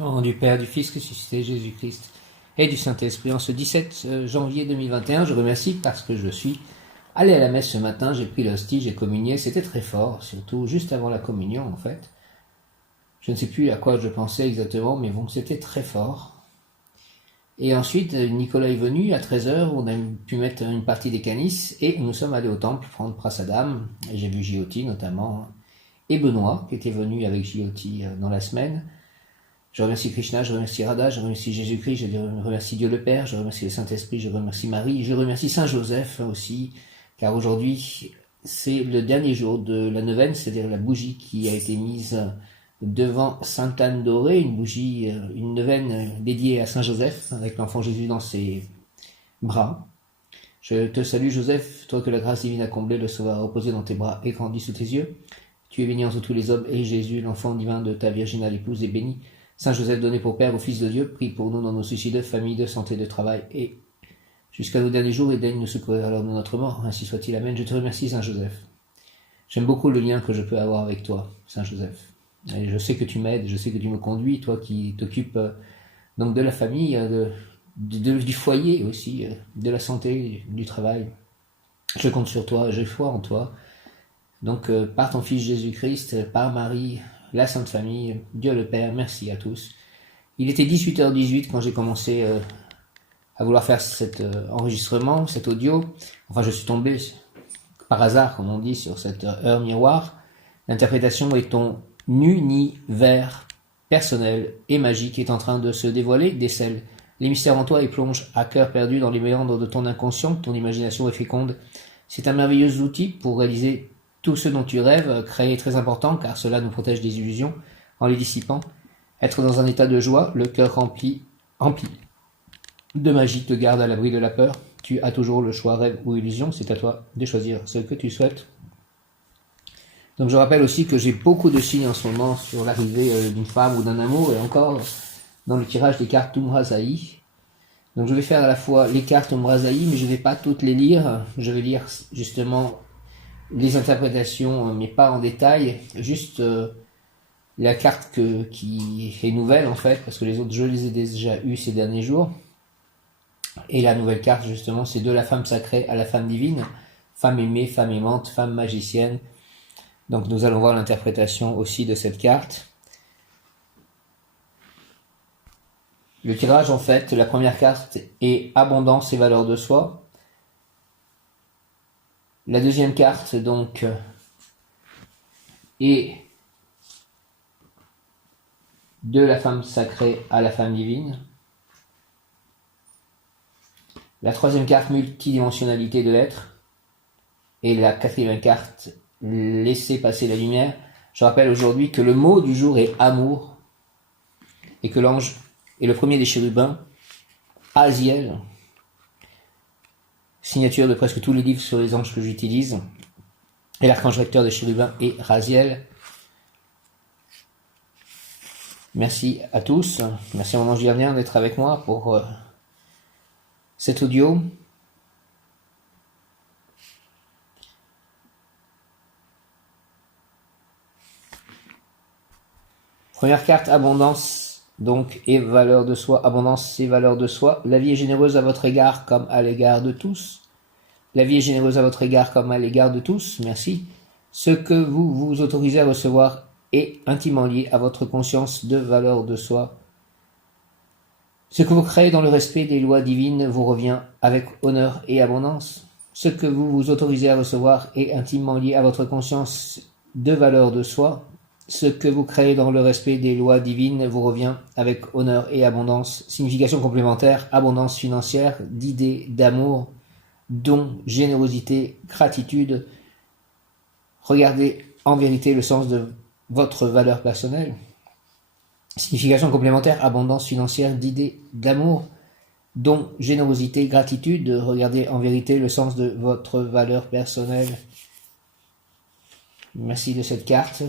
Au nom du Père, du Fils ressuscité, Jésus-Christ et du Saint-Esprit, en ce 17 janvier 2021, je remercie parce que je suis allé à la messe ce matin, j'ai pris l'hostie, j'ai communié, c'était très fort, surtout juste avant la communion en fait. Je ne sais plus à quoi je pensais exactement, mais bon, c'était très fort. Et ensuite, Nicolas est venu à 13h, on a pu mettre une partie des canisses, et nous sommes allés au temple prendre Prasadam, et j'ai vu Jyoti notamment, et Benoît, qui était venu avec Jyoti dans la semaine. Je remercie Krishna, je remercie Radha, je remercie Jésus-Christ, je remercie Dieu le Père, je remercie le Saint-Esprit, je remercie Marie, je remercie Saint Joseph aussi, car aujourd'hui, c'est le dernier jour de la neuvaine, c'est-à-dire la bougie qui a été mise devant Sainte Anne Dorée, une bougie, une neuvaine dédiée à Saint Joseph, avec l'enfant Jésus dans ses bras. Je te salue Joseph, toi que la grâce divine a comblé, le Sauveur a reposé dans tes bras et grandi sous tes yeux. Tu es béni entre tous les hommes, et Jésus, l'enfant divin de ta virginale épouse, est béni. Saint Joseph, donné pour Père au Fils de Dieu, prie pour nous dans nos soucis de famille, de santé, de travail, et jusqu'à nos derniers jours, et daigne nous secourir à l'heure de notre mort. Ainsi soit-il. Amen. Je te remercie, Saint Joseph. J'aime beaucoup le lien que je peux avoir avec toi, Saint Joseph. Et je sais que tu m'aides, je sais que tu me conduis, toi qui t'occupes donc de la famille, du foyer aussi, de la santé, du travail. Je compte sur toi, j'ai foi en toi. Donc par ton Fils Jésus-Christ, par Marie, la Sainte Famille, Dieu le Père, merci à tous. Il était 18h18 quand j'ai commencé à vouloir faire cet enregistrement, cet audio. Enfin, je suis tombé par hasard, comme on dit, sur cette heure miroir. L'interprétation est ton univers personnel et magique est en train de se dévoiler, décèle les mystères en toi et plonge à cœur perdu dans les méandres de ton inconscient. Ton imagination est féconde. C'est un merveilleux outil pour réaliser tout ce dont tu rêves. Créer est très important car cela nous protège des illusions en les dissipant. Être dans un état de joie, le cœur rempli de magie te garde à l'abri de la peur. Tu as toujours le choix, rêve ou illusion. C'est à toi de choisir ce que tu souhaites. Donc je rappelle aussi que j'ai beaucoup de signes en ce moment sur l'arrivée d'une femme ou d'un amour, et encore dans le tirage des cartes Umrazaï. Donc je vais faire à la fois les cartes Umrazaï, mais je ne vais pas toutes les lire. Je vais lire justement les interprétations, mais pas en détail. Juste la carte qui est nouvelle en fait, parce que les autres je les ai déjà eues ces derniers jours. Et la nouvelle carte justement, c'est de la femme sacrée à la femme divine. Femme aimée, femme aimante, femme magicienne. Donc nous allons voir l'interprétation aussi de cette carte. Le tirage en fait, la première carte est abondance et valeur de soi. La deuxième carte donc est de la femme sacrée à la femme divine. La troisième carte, multidimensionnalité de l'être. Et la quatrième carte, laisser passer la lumière. Je rappelle aujourd'hui que le mot du jour est amour et que l'ange est le premier des chérubins, Aziel, signature de presque tous les livres sur les anges que j'utilise, et l'archange recteur des chérubins est Raziel. Merci à tous, merci à mon ange gardien d'être avec moi pour cet audio. Première carte, abondance, donc, et valeur de soi. Abondance et valeur de soi. La vie est généreuse à votre égard comme à l'égard de tous. La vie est généreuse à votre égard comme à l'égard de tous. Merci. Ce que vous vous autorisez à recevoir est intimement lié à votre conscience de valeur de soi. Ce que vous créez dans le respect des lois divines vous revient avec honneur et abondance. Ce que vous vous autorisez à recevoir est intimement lié à votre conscience de valeur de soi. Ce que vous créez dans le respect des lois divines vous revient avec honneur et abondance. Signification complémentaire, abondance financière, d'idées, d'amour, dons, générosité, gratitude. Regardez en vérité le sens de votre valeur personnelle. Signification complémentaire, abondance financière, d'idées, d'amour, dons, générosité, gratitude. Regardez en vérité le sens de votre valeur personnelle. Merci de cette carte.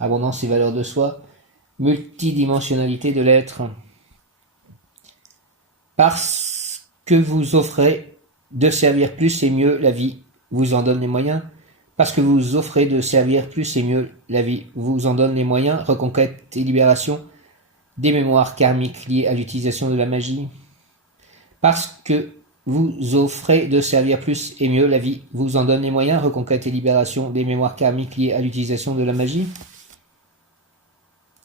Abondance et valeur de soi, multidimensionnalité de l'être. Parce que vous offrez de servir plus et mieux, la vie vous en donne les moyens. Parce que vous offrez de servir plus et mieux, la vie vous en donne les moyens. Reconquête et libération des mémoires karmiques liées à l'utilisation de la magie. Parce que vous offrez de servir plus et mieux, la vie vous en donne les moyens, reconquête et libération des mémoires karmiques liées à l'utilisation de la magie.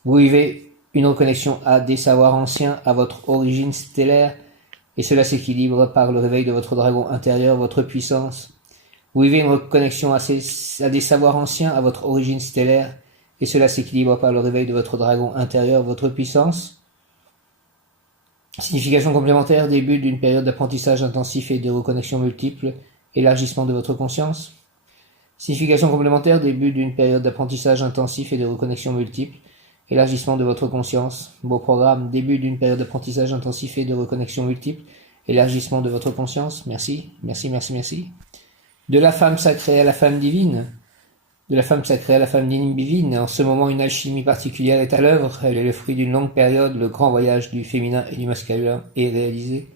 Vous vivez une reconnexion à des savoirs anciens, à votre origine stellaire, et cela s'équilibre par le réveil de votre dragon intérieur, votre puissance. Vous vivez une reconnexion à des savoirs anciens, à votre origine stellaire, et cela s'équilibre par le réveil de votre dragon intérieur, votre puissance. Signification complémentaire, début d'une période d'apprentissage intensif et de reconnexion multiple, élargissement de votre conscience. Signification complémentaire, début d'une période d'apprentissage intensif et de reconnexion multiple, élargissement de votre conscience. Beau programme, début d'une période d'apprentissage intensif et de reconnexion multiple, élargissement de votre conscience. Merci, merci, merci, merci. De la femme sacrée à la femme divine. De la femme sacrée à la femme divine, en ce moment une alchimie particulière est à l'œuvre, elle est le fruit d'une longue période, le grand voyage du féminin et du masculin est réalisé.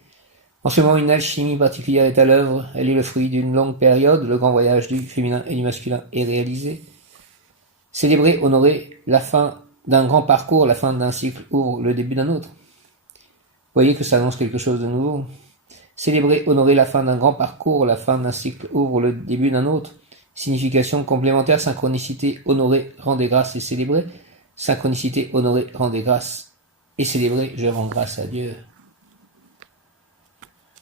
En ce moment une alchimie particulière est à l'œuvre, elle est le fruit d'une longue période, le grand voyage du féminin et du masculin est réalisé. Célébrer, honorer la fin d'un grand parcours, la fin d'un cycle ouvre le début d'un autre. Voyez que ça annonce quelque chose de nouveau. Célébrer, honorer la fin d'un grand parcours, la fin d'un cycle ouvre le début d'un autre. Signification complémentaire, synchronicité, honorer, rendez grâce et célébrer. Synchronicité, honorer, rendez grâce et célébrer, je rends grâce à Dieu.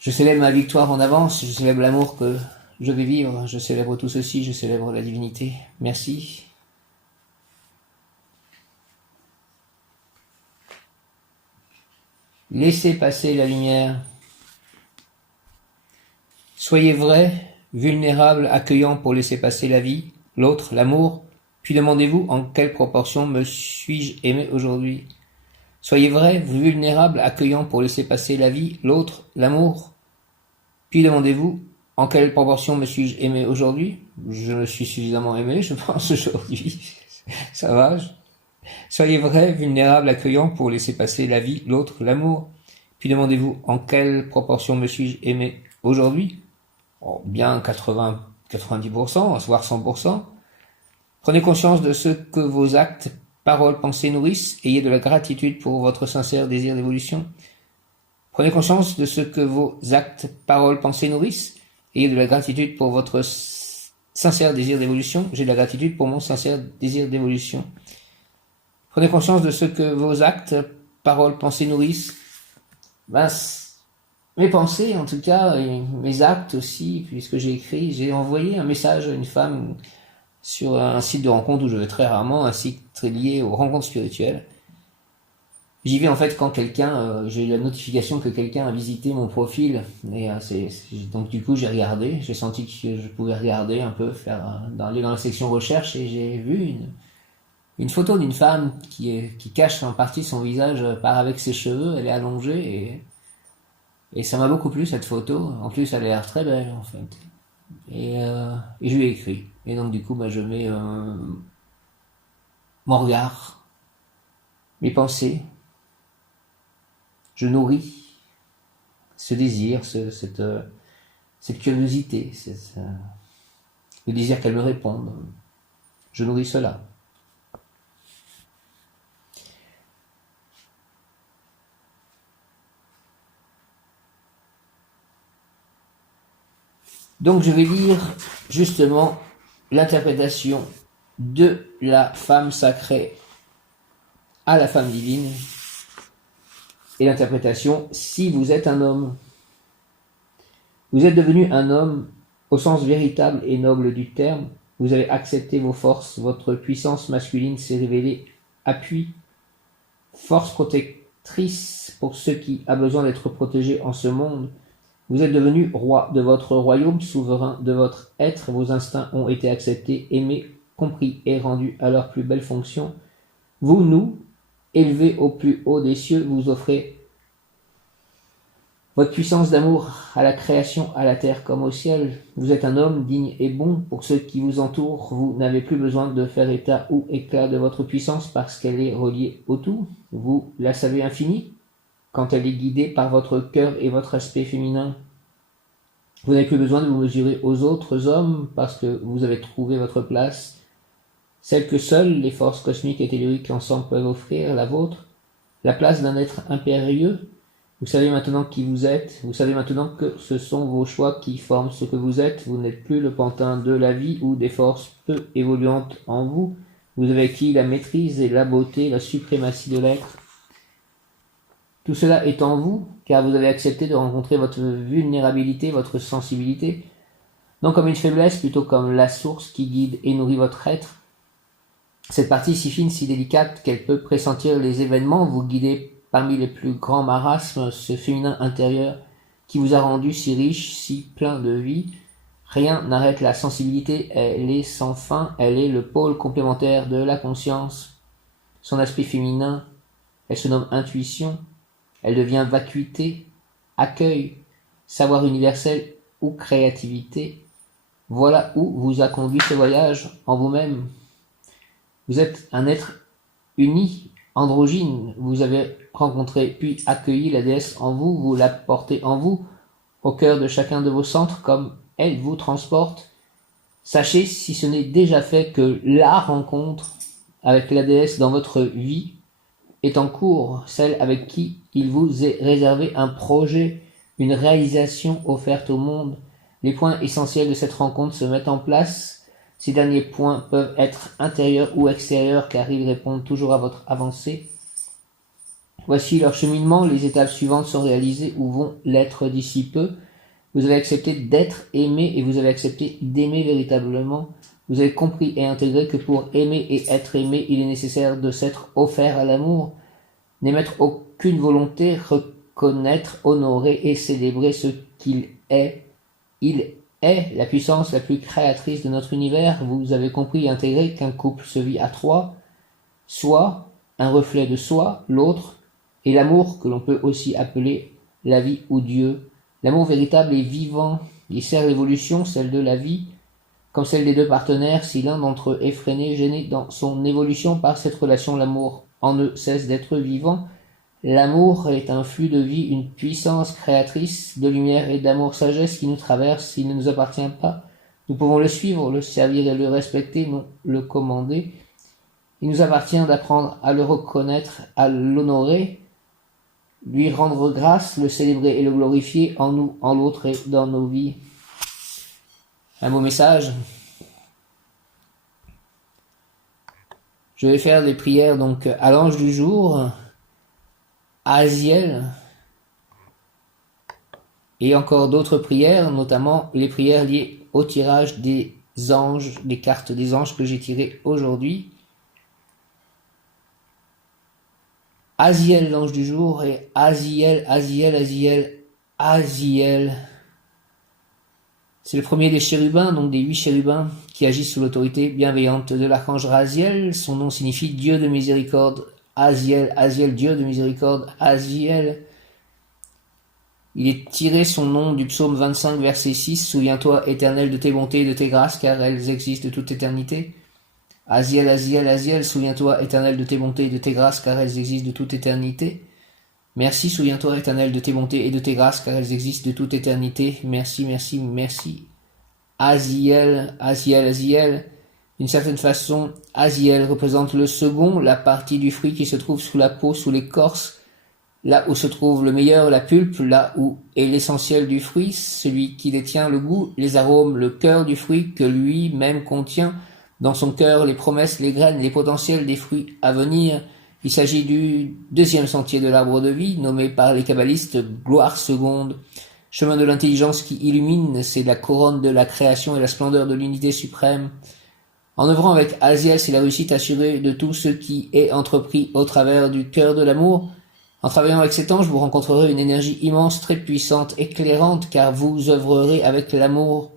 Je célèbre ma victoire en avance, je célèbre l'amour que je vais vivre, je célèbre tout ceci, je célèbre la divinité. Merci. Laissez passer la lumière. Soyez vrai, vulnérable, accueillant pour laisser passer la vie, l'autre, l'amour, puis demandez-vous en quelle proportion me suis-je aimé aujourd'hui. Soyez vrai, vulnérable, accueillant pour laisser passer la vie, l'autre, l'amour, puis demandez-vous en quelle proportion me suis-je aimé aujourd'hui. Je me suis suffisamment aimé, je pense, aujourd'hui. Ça va. Soyez vrai, vulnérable, accueillant pour laisser passer la vie, l'autre, l'amour, puis demandez-vous en quelle proportion me suis-je aimé aujourd'hui. Bien 90%, voire 100%. Prenez conscience de ce que vos actes, paroles, pensées nourrissent. Ayez de la gratitude pour votre sincère désir d'évolution. Prenez conscience de ce que vos actes, paroles, pensées nourrissent. Ayez de la gratitude pour votre sincère désir d'évolution. J'ai de la gratitude pour mon sincère désir d'évolution. Prenez conscience de ce que vos actes, paroles, pensées nourrissent. Mes pensées, en tout cas, et mes actes aussi, puisque j'ai écrit, j'ai envoyé un message à une femme sur un site de rencontre où je vais très rarement, un site très lié aux rencontres spirituelles. J'y vais en fait quand j'ai eu la notification que quelqu'un a visité mon profil, et donc du coup j'ai regardé, j'ai senti que je pouvais regarder un peu, aller dans la section recherche, et j'ai vu une photo d'une femme qui cache en partie son visage avec ses cheveux, elle est allongée, et ça m'a beaucoup plu cette photo. En plus, elle a l'air très belle en fait. Et je lui ai écrit. Et donc du coup, je mets mon regard, mes pensées. Je nourris ce désir, cette curiosité, le désir qu'elle me réponde. Je nourris cela. Donc je vais lire justement l'interprétation de la femme sacrée à la femme divine, et l'interprétation si vous êtes un homme. Vous êtes devenu un homme au sens véritable et noble du terme, vous avez accepté vos forces, votre puissance masculine s'est révélée appui, force protectrice pour ceux qui a besoin d'être protégés en ce monde. Vous êtes devenu roi de votre royaume, souverain de votre être, vos instincts ont été acceptés, aimés, compris et rendus à leur plus belle fonction. Vous, nous, élevés au plus haut des cieux, vous offrez votre puissance d'amour à la création, à la terre comme au ciel. Vous êtes un homme digne et bon pour ceux qui vous entourent. Vous n'avez plus besoin de faire état ou éclat de votre puissance parce qu'elle est reliée au tout. Vous la savez infinie quand elle est guidée par votre cœur et votre aspect féminin. Vous n'avez plus besoin de vous mesurer aux autres hommes parce que vous avez trouvé votre place, celle que seules les forces cosmiques et telluriques ensemble peuvent offrir, la vôtre. la place d'un être impérieux. Vous savez maintenant qui vous êtes, vous savez maintenant que ce sont vos choix qui forment ce que vous êtes, vous n'êtes plus le pantin de la vie ou des forces peu évoluantes en vous, vous avez acquis la maîtrise et la beauté, la suprématie de l'être. Tout cela est en vous, car vous avez accepté de rencontrer votre vulnérabilité, votre sensibilité, non comme une faiblesse, plutôt comme la source qui guide et nourrit votre être. Cette partie si fine, si délicate, qu'elle peut pressentir les événements, vous guider parmi les plus grands marasmes, ce féminin intérieur qui vous a rendu si riche, si plein de vie. Rien n'arrête la sensibilité, elle est sans fin, elle est le pôle complémentaire de la conscience. Son aspect féminin, elle se nomme intuition, elle devient vacuité, accueil, savoir universel ou créativité. Voilà où vous a conduit ce voyage en vous-même. Vous êtes un être uni, androgyne, vous avez rencontré puis accueilli la déesse en vous, vous la portez en vous, au cœur de chacun de vos centres, comme elle vous transporte. Sachez, si ce n'est déjà fait, que la rencontre avec la déesse dans votre vie est en cours, celle avec qui il vous est réservé un projet, une réalisation offerte au monde. Les points essentiels de cette rencontre se mettent en place. Ces derniers points peuvent être intérieurs ou extérieurs car ils répondent toujours à votre avancée. Voici leur cheminement, les étapes suivantes sont réalisées ou vont l'être d'ici peu. Vous avez accepté d'être aimé et vous avez accepté d'aimer véritablement. Vous avez compris et intégré que pour aimer et être aimé, il est nécessaire de s'être offert à l'amour, n'émettre aucune volonté, reconnaître, honorer et célébrer ce qu'il est. Il est la puissance la plus créatrice de notre univers. Vous avez compris et intégré qu'un couple se vit à trois, soi, un reflet de soi, l'autre, et l'amour que l'on peut aussi appeler la vie ou Dieu. L'amour véritable et vivant, il sert l'évolution, celle de la vie, comme celle des deux partenaires. Si l'un d'entre eux est freiné, gêné dans son évolution par cette relation, l'amour en eux cesse d'être vivant. L'amour est un flux de vie, une puissance créatrice de lumière et d'amour sagesse qui nous traverse. Il ne nous appartient pas. Nous pouvons le suivre, le servir et le respecter, non le commander. Il nous appartient d'apprendre à le reconnaître, à l'honorer, lui rendre grâce, le célébrer et le glorifier en nous, en l'autre et dans nos vies. Un beau message. Je vais faire des prières donc à l'ange du jour, à Aziel, et encore d'autres prières, notamment les prières liées au tirage des anges, des cartes des anges que j'ai tirées aujourd'hui. Aziel, l'ange du jour, et Aziel. C'est le premier des chérubins, donc des 8 chérubins, qui agissent sous l'autorité bienveillante de l'archange Raziel. Son nom signifie Dieu de miséricorde. Aziel, Dieu de miséricorde, Aziel. Il est tiré son nom du psaume 25, verset 6. Souviens-toi, Éternel, de tes bontés et de tes grâces, car elles existent de toute éternité. Aziel, souviens-toi, Éternel, de tes bontés et de tes grâces, car elles existent de toute éternité. Merci, souviens-toi, Éternel, de tes bontés et de tes grâces, car elles existent de toute éternité. Merci. Aziel. D'une certaine façon, Aziel représente le second, la partie du fruit qui se trouve sous la peau, sous l'écorce, là où se trouve le meilleur, la pulpe, là où est l'essentiel du fruit, celui qui détient le goût, les arômes, le cœur du fruit que lui-même contient dans son cœur, les promesses, les graines, les potentiels des fruits à venir. Il s'agit du deuxième sentier de l'arbre de vie, nommé par les kabbalistes gloire seconde. Chemin de l'intelligence qui illumine, c'est la couronne de la création et la splendeur de l'unité suprême. En œuvrant avec Aziel, c'est la réussite assurée de tout ce qui est entrepris au travers du cœur de l'amour. En travaillant avec cet ange, vous rencontrerez une énergie immense, très puissante, éclairante, car vous œuvrerez avec l'amour.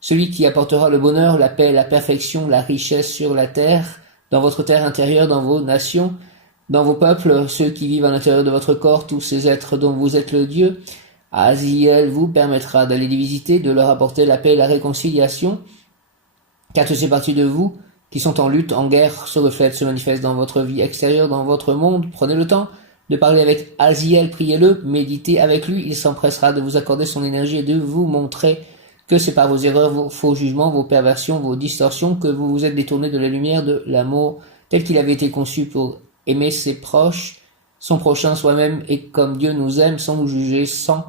Celui qui apportera le bonheur, la paix, la perfection, la richesse sur la terre, dans votre terre intérieure, dans vos nations, dans vos peuples, ceux qui vivent à l'intérieur de votre corps, tous ces êtres dont vous êtes le Dieu. Aziel vous permettra d'aller les visiter, de leur apporter la paix et la réconciliation, car toutes ces parties de vous qui sont en lutte, en guerre, se reflètent, se manifestent dans votre vie extérieure, dans votre monde. Prenez le temps de parler avec Aziel, priez-le, méditez avec lui, il s'empressera de vous accorder son énergie et de vous montrer que c'est par vos erreurs, vos faux jugements, vos perversions, vos distorsions que vous vous êtes détourné de la lumière de l'amour tel qu'il avait été conçu pour aimer ses proches. son prochain, soi-même, et comme Dieu nous aime, sans nous juger, sans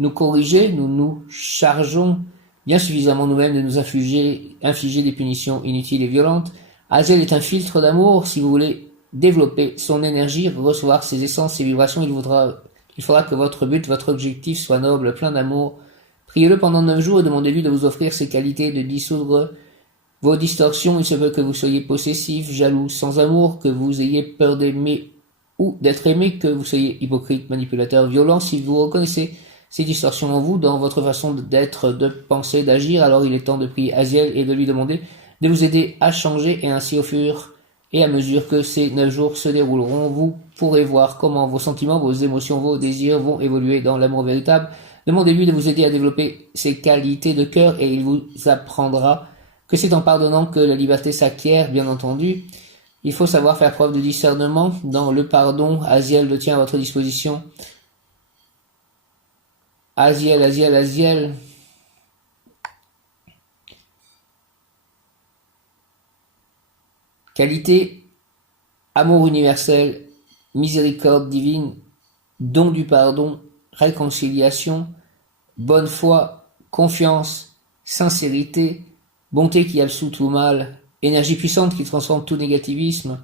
nous corriger, nous nous chargeons bien suffisamment nous-mêmes de nous infliger des punitions inutiles et violentes. Aziel est un filtre d'amour. Si vous voulez développer son énergie, recevoir ses essences, ses vibrations, il faudra que votre but, votre objectif soit noble, plein d'amour. Priez-le pendant 9 jours et demandez-lui de vous offrir ses qualités, de dissoudre vos distorsions. Il se peut que vous soyez possessif, jaloux, sans amour, que vous ayez peur d'aimer ou d'être aimé, que vous soyez hypocrite, manipulateur, violent. Si vous reconnaissez ces distorsions en vous, dans votre façon d'être, de penser, d'agir, alors il est temps de prier Aziel et de lui demander de vous aider à changer, et ainsi au fur et à mesure que ces 9 jours se dérouleront, vous pourrez voir comment vos sentiments, vos émotions, vos désirs vont évoluer dans l'amour véritable. Demandez-lui de vous aider à développer ses qualités de cœur et il vous apprendra que c'est en pardonnant que la liberté s'acquiert, bien entendu. Il faut savoir faire preuve de discernement dans le pardon. Aziel le tient à votre disposition. Aziel, Aziel, Aziel. Qualité, amour universel, miséricorde divine, don du pardon, réconciliation, bonne foi, confiance, sincérité, bonté qui absout tout mal, énergie puissante qui transforme tout négativisme,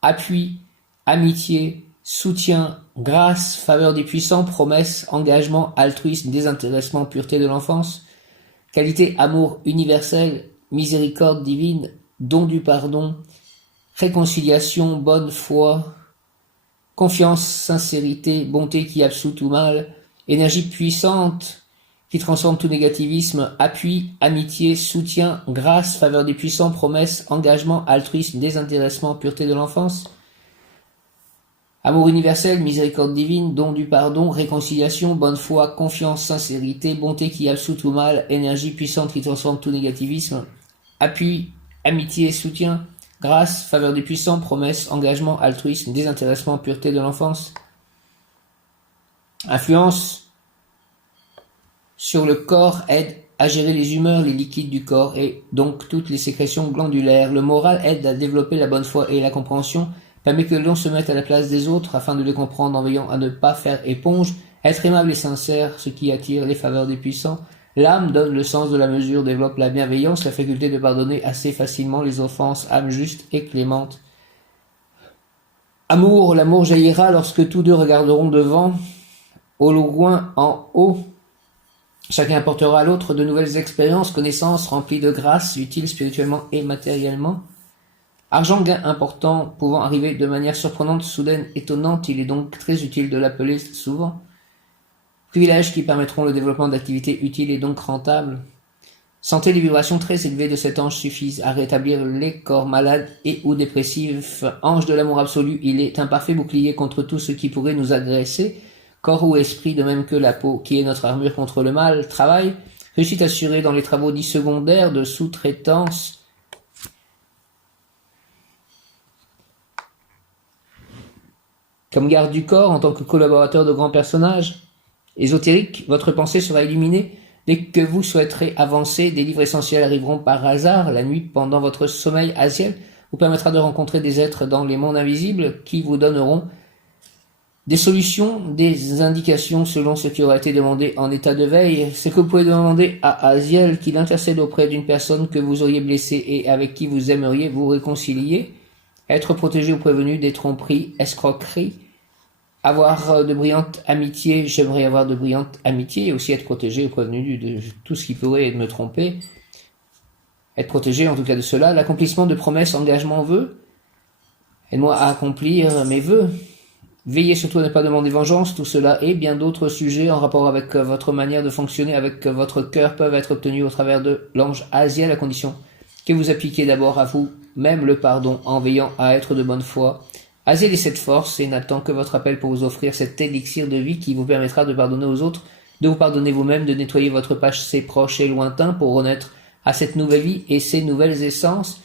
appui, amitié, soutien, grâce, faveur des puissants, promesse, engagement, altruisme, désintéressement, pureté de l'enfance, qualité, amour universel, miséricorde divine, don du pardon, réconciliation, bonne foi, confiance, sincérité, bonté qui absout tout mal, énergie puissante qui transforme tout négativisme, appui, amitié, soutien, grâce, faveur des puissants, promesse, engagement, altruisme, désintéressement, pureté de l'enfance, amour universel, miséricorde divine, don du pardon, réconciliation, bonne foi, confiance, sincérité, bonté qui absout tout mal, énergie puissante qui transforme tout négativisme, appui, amitié, soutien, grâce, faveur des puissants, promesse, engagement, altruisme, désintéressement, pureté de l'enfance. Influence sur le corps, aide à gérer les humeurs, les liquides du corps et donc toutes les sécrétions glandulaires. Le moral aide à développer la bonne foi et la compréhension, permet que l'on se mette à la place des autres afin de les comprendre en veillant à ne pas faire éponge, être aimable et sincère, ce qui attire les faveurs des puissants. L'âme donne le sens de la mesure, développe la bienveillance, la faculté de pardonner assez facilement les offenses, âme juste et clémente. Amour, l'amour jaillira lorsque tous deux regarderont devant, au loin en haut. Chacun apportera à l'autre de nouvelles expériences, connaissances remplies de grâce, utiles spirituellement et matériellement. Argent, gain important, pouvant arriver de manière surprenante, soudaine, étonnante, il est donc très utile de l'appeler souvent. Privilèges qui permettront le développement d'activités utiles et donc rentables. Santé, les vibrations très élevées de cet ange suffisent à rétablir les corps malades et ou dépressifs. Ange de l'amour absolu, il est un parfait bouclier contre tout ce qui pourrait nous agresser, corps ou esprit, de même que la peau, qui est notre armure contre le mal. Travail, réussite assurée dans les travaux dits secondaires de sous-traitance. Comme garde du corps, en tant que collaborateur de grands personnages ésotériques, votre pensée sera illuminée dès que vous souhaiterez avancer. Des livres essentiels arriveront par hasard la nuit pendant votre sommeil. Aziel vous permettra de rencontrer des êtres dans les mondes invisibles qui vous donneront des solutions, des indications selon ce qui aura été demandé en état de veille. C'est que vous pouvez demander à Aziel qu'il intercède auprès d'une personne que vous auriez blessée et avec qui vous aimeriez vous réconcilier, être protégé ou prévenu des tromperies, escroqueries, avoir de brillantes amitiés, j'aimerais avoir de brillantes amitiés, et aussi être protégé ou prévenu de tout ce qui pourrait me tromper, être protégé en tout cas de cela, l'accomplissement de promesses, engagements, vœux, aide-moi à accomplir mes vœux, veillez surtout à ne pas demander vengeance, tout cela et bien d'autres sujets en rapport avec votre manière de fonctionner, avec votre cœur peuvent être obtenus au travers de l'ange Aziel, à condition que vous appliquiez d'abord à vous-même le pardon en veillant à être de bonne foi. Aziel est cette force et n'attend que votre appel pour vous offrir cet élixir de vie qui vous permettra de pardonner aux autres, de vous pardonner vous-même, de nettoyer votre passé proche et lointain pour renaître à cette nouvelle vie et ces nouvelles essences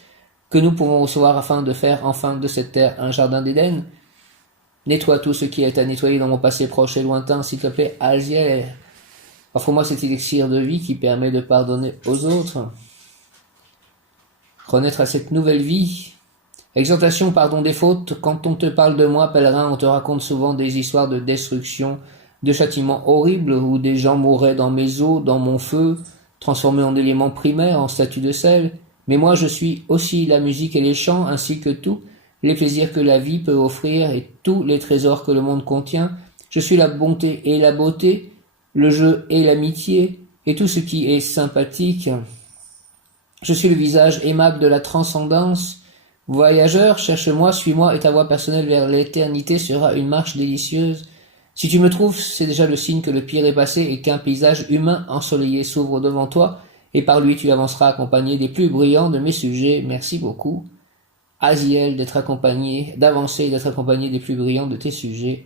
que nous pouvons recevoir afin de faire enfin de cette terre un jardin d'Éden. Nettoie tout ce qui est à nettoyer dans mon passé proche et lointain, s'il te plaît, Aziel. Offre-moi cet élixir de vie qui permet de pardonner aux autres. Renaître à cette nouvelle vie Exhortation, pardon des fautes, quand on te parle de moi, pèlerin, on te raconte souvent des histoires de destruction, de châtiments horribles, où des gens mourraient dans mes eaux, dans mon feu, transformés en éléments primaires, en statues de sel. Mais moi je suis aussi la musique et les chants, ainsi que tous les plaisirs que la vie peut offrir et tous les trésors que le monde contient. Je suis la bonté et la beauté, le jeu et l'amitié, et tout ce qui est sympathique. Je suis le visage aimable de la transcendance. Voyageur, cherche-moi, suis-moi, et ta voie personnelle vers l'éternité sera une marche délicieuse. Si tu me trouves, c'est déjà le signe que le pire est passé et qu'un paysage humain ensoleillé s'ouvre devant toi, et par lui tu avanceras accompagné des plus brillants de mes sujets. Merci beaucoup, Aziel, d'avancer et d'être accompagné des plus brillants de tes sujets.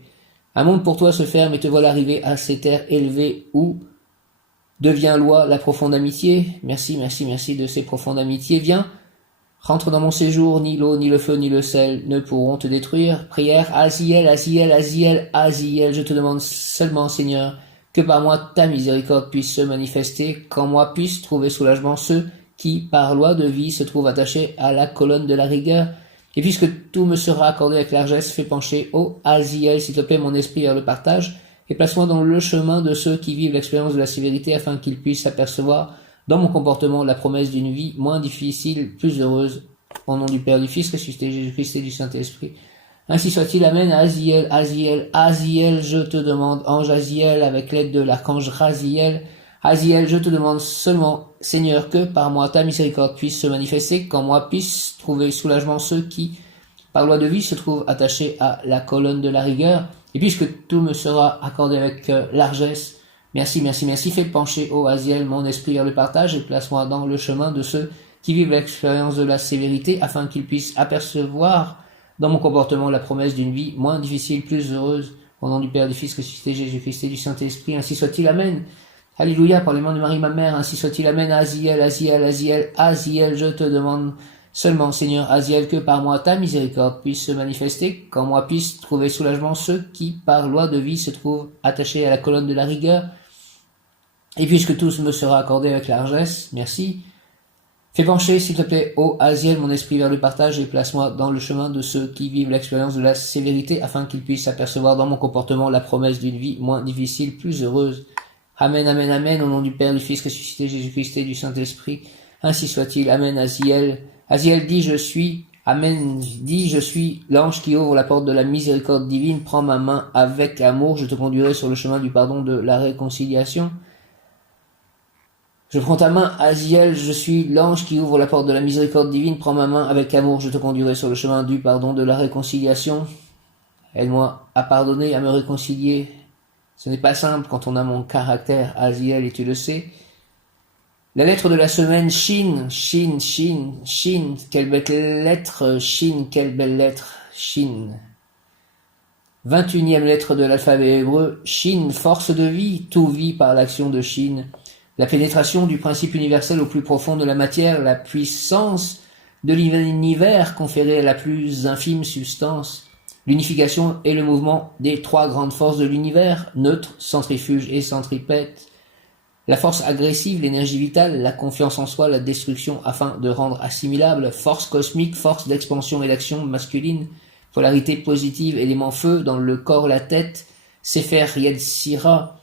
Un monde pour toi se ferme et te voilà arrivé à ces terres élevées où devient loi la profonde amitié. Merci, merci, merci de ces profondes amitiés. Viens, rentre dans mon séjour, ni l'eau, ni le feu, ni le sel ne pourront te détruire. Prière, Aziel, Aziel, Aziel, Aziel, je te demande seulement, Seigneur, que par moi ta miséricorde puisse se manifester, qu'en moi puisse trouver soulagement ceux qui, par loi de vie, se trouvent attachés à la colonne de la rigueur. Et puisque tout me sera accordé avec largesse, fais pencher, ô Aziel, s'il te plaît, mon esprit vers le partage, et place-moi dans le chemin de ceux qui vivent l'expérience de la sévérité, afin qu'ils puissent apercevoir dans mon comportement la promesse d'une vie moins difficile, plus heureuse, au nom du Père, du Fils, ressuscité, Jésus-Christ et du Saint-Esprit. Ainsi soit-il, Amen. Aziel, Aziel, Aziel, je te demande, ange Aziel, avec l'aide de l'archange Raziel, Aziel, je te demande seulement, Seigneur, que par moi ta miséricorde puisse se manifester, qu'en moi puisse trouver soulagement ceux qui, par loi de vie, se trouvent attachés à la colonne de la rigueur, et puisque tout me sera accordé avec largesse, merci, merci, merci, fais pencher, ô Aziel, mon esprit vers le partage, et place-moi dans le chemin de ceux qui vivent l'expérience de la sévérité, afin qu'ils puissent apercevoir dans mon comportement la promesse d'une vie moins difficile, plus heureuse, au nom du Père, du Fils, ressuscité, Jésus-Christ et du Saint-Esprit, ainsi soit-il, Amen. Alléluia, par les mains de Marie, ma mère, ainsi soit-il, Amen. Aziel, Aziel, Aziel, Aziel, je te demande seulement, Seigneur, Aziel, que par moi ta miséricorde puisse se manifester, qu'en moi puisse trouver soulagement ceux qui, par loi de vie, se trouvent attachés à la colonne de la rigueur. Et puisque tout me sera accordé avec largesse, merci. Fais pencher, s'il te plaît, ô Aziel, mon esprit vers le partage, et place-moi dans le chemin de ceux qui vivent l'expérience de la sévérité, afin qu'ils puissent apercevoir dans mon comportement la promesse d'une vie moins difficile, plus heureuse. Amen, amen, amen, au nom du Père, du Fils, ressuscité, Jésus-Christ et du Saint-Esprit. Ainsi soit-il, amen, Aziel. Aziel dit, je suis, amen, dit, je suis l'ange qui ouvre la porte de la miséricorde divine. Prends ma main avec amour, je te conduirai sur le chemin du pardon, de la réconciliation. Je prends ta main, Aziel, je suis l'ange qui ouvre la porte de la miséricorde divine. Prends ma main avec amour, je te conduirai sur le chemin du pardon, de la réconciliation. Aide-moi à pardonner, à me réconcilier. Ce n'est pas simple quand on a mon caractère, Aziel, et tu le sais. La lettre de la semaine, Shin, Shin, Shin, Shin. Quelle belle lettre, Shin, quelle belle lettre, Shin. 21e lettre de l'alphabet hébreu, Shin, force de vie, tout vit par l'action de Shin. La pénétration du principe universel au plus profond de la matière, la puissance de l'univers conférée à la plus infime substance. L'unification et le mouvement des trois grandes forces de l'univers, neutre, centrifuge et centripète. La force agressive, l'énergie vitale, la confiance en soi, la destruction afin de rendre assimilable, force cosmique, force d'expansion et d'action masculine, polarité positive, élément feu dans le corps, la tête, Sefer Yetzira.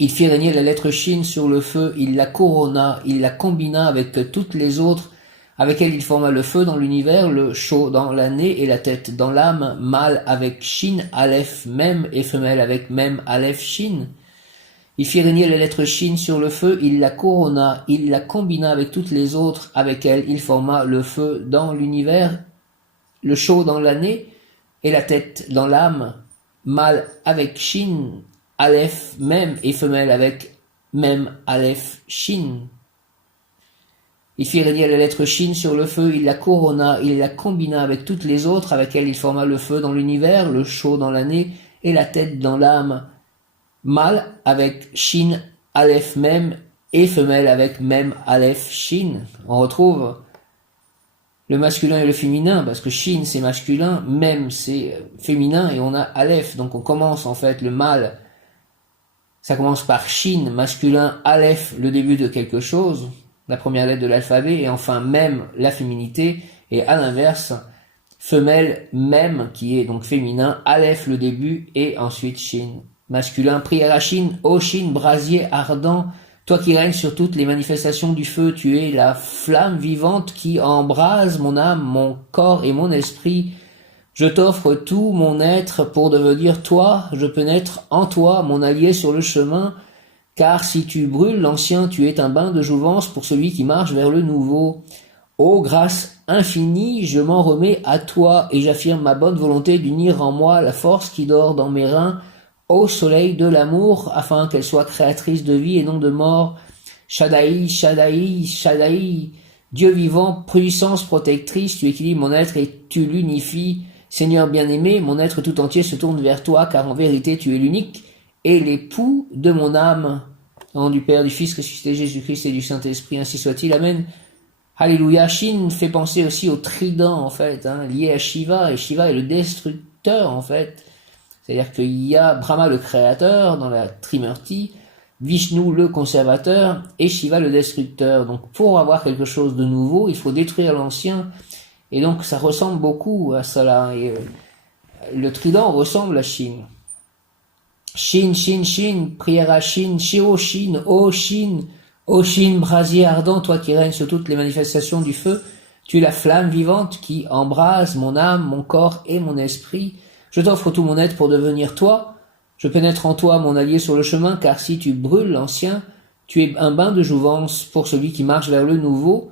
Il fit régner la lettre Shin sur le feu, il la couronna, il la combina avec toutes les autres, avec elle il forma le feu dans l'univers, le chaud dans l'année et la tête dans l'âme, mâle avec Shin, Aleph, Mem, et femelle avec Mem, Aleph, Shin. Il fit régner la lettre Shin sur le feu, il la couronna, il la combina avec toutes les autres, avec elle il forma le feu dans l'univers, le chaud dans l'année et la tête dans l'âme, mâle avec Shin, Aleph, Mem, et femelle avec Mem, Aleph, Shin. Il fit régner la lettre Shin sur le feu, il la couronna, il la combina avec toutes les autres, avec elle il forma le feu dans l'univers, le chaud dans l'année, et la tête dans l'âme. Mâle avec Shin, Aleph, Mem, et femelle avec Mem, Aleph, Shin. On retrouve le masculin et le féminin, parce que Shin c'est masculin, Mem c'est féminin, et on a Aleph, donc on commence en fait le mâle. Ça commence par Shin, masculin, Aleph, le début de quelque chose, la première lettre de l'alphabet, et enfin Mem, la féminité, Et à l'inverse, femelle Mem, qui est donc féminin, Aleph le début, et ensuite Shin. Masculin, prière à Shin, ô Shin, brasier ardent, toi qui règnes sur toutes les manifestations du feu, tu es la flamme vivante qui embrase mon âme, mon corps et mon esprit. Je t'offre tout mon être pour devenir toi, je peux naître en toi, mon allié sur le chemin, car si tu brûles l'ancien, tu es un bain de jouvence pour celui qui marche vers le nouveau. Ô grâce infinie, je m'en remets à toi, et j'affirme ma bonne volonté d'unir en moi la force qui dort dans mes reins, ô soleil de l'amour, afin qu'elle soit créatrice de vie et non de mort. Shaddai, Shaddai, Shaddai, Dieu vivant, puissance protectrice, tu équilibres mon être et tu l'unifies. Seigneur bien-aimé, mon être tout entier se tourne vers toi, car en vérité tu es l'unique et l'époux de mon âme. Au nom du Père, du Fils, ressuscité Jésus-Christ et du Saint-Esprit, ainsi soit-il. Amen. Alléluia. Shin fait penser aussi au trident, en fait, lié à Shiva, et Shiva est le destructeur, en fait. C'est-à-dire qu'il y a Brahma le créateur dans la Trimurti, Vishnu le conservateur et Shiva le destructeur. Donc pour avoir quelque chose de nouveau, il faut détruire l'ancien. Et donc ça ressemble beaucoup à cela. Et le trident ressemble à Shin. Shin, Shin, Shin, prière à Shin, Shio Shin, ô Shin, brasier ardent, toi qui règnes sur toutes les manifestations du feu, tu es la flamme vivante qui embrase mon âme, mon corps et mon esprit. Je t'offre tout mon être pour devenir toi. Je pénètre en toi, mon allié sur le chemin, car si tu brûles l'ancien, tu es un bain de jouvence pour celui qui marche vers le nouveau.